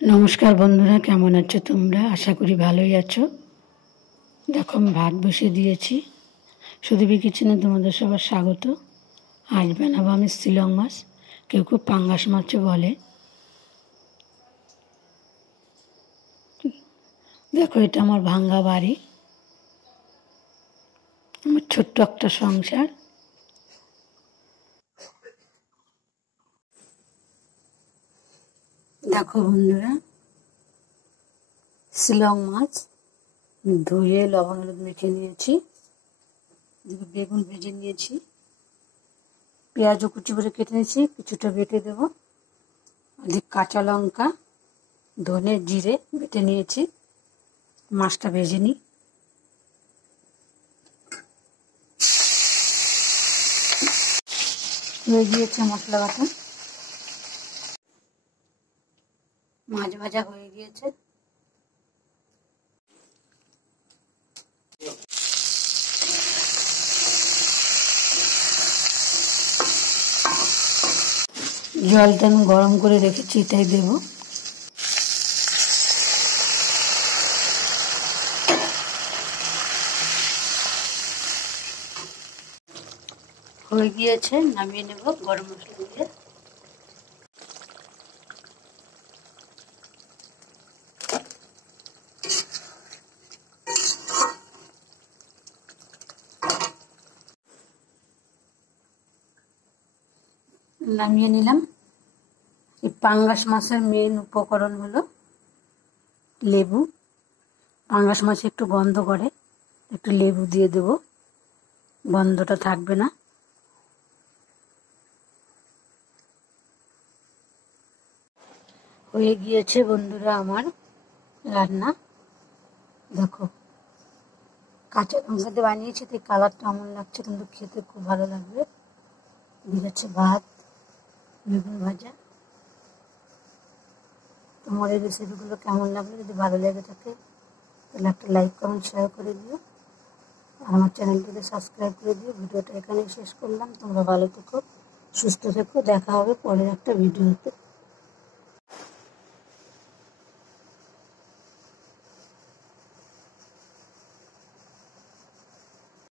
नमस्कार बंधुरा केमन आछो तोमरा आशा करी भालोई आछो। देखो आमि भात बसिए दिएछि। सुदीपी किचेने तोमादेर सबार स्वागत। आज बानाबो आमि शिलং माछ, केउ केउ पांगास माछो बोले। देखो एटा आमार भांगा बाड़ी, आमार छोट्ट एकटा संसार। देखो बंधुरा शिलং माछ धुए लवण हलुद मेखे निয়েছি। बेगुन भेजे निয়েছি, পেঁয়াজ কুচি করে কেটে নিয়েছি, কিছুটা বেটে দেব। আর কাঁচা লঙ্কা ধনে জিরে বেটে নিয়েছি। মাছটা ভেজে নিই। হয়ে গিয়েছে মশলা বাটা, মাছ ভাজা হয়ে গিয়েছে। জলটা আমি গরম করে রেখেছি, এটাই দেব। হয়ে গিয়েছে, নামিয়ে নেব গরম মশলা দিয়ে। নামিয়ে নিলাম। এই পাঙ্গাস মাছের মেন উপকরণ হলো লেবু। পাঙ্গাস মাছে একটু গন্ধ করে, একটু লেবু দিয়ে দেব, গন্ধটা থাকবে না। হয়ে গিয়েছে বন্ধুরা আমার রান্না। দেখো কাঁচা লঙ্কা দিয়ে বানিয়েছি, তাই কালারটা এমন লাগছে, কিন্তু খেতে খুব ভালো লাগবে। দিয়ে যাচ্ছে ভাত, বেগুন ভাজা। তোমার এই রেসিপিগুলো কেমন লাগলো? যদি ভালো লেগে থাকে তাহলে একটা লাইক কমেন্ট শেয়ার করে দিও, আর আমার চ্যানেলটিকে সাবস্ক্রাইব করে দিও। ভিডিওটা এখানেই শেষ করলাম। তোমরা ভালো থেকো, সুস্থ থেকো। দেখা হবে পরের একটা ভিডিওতে।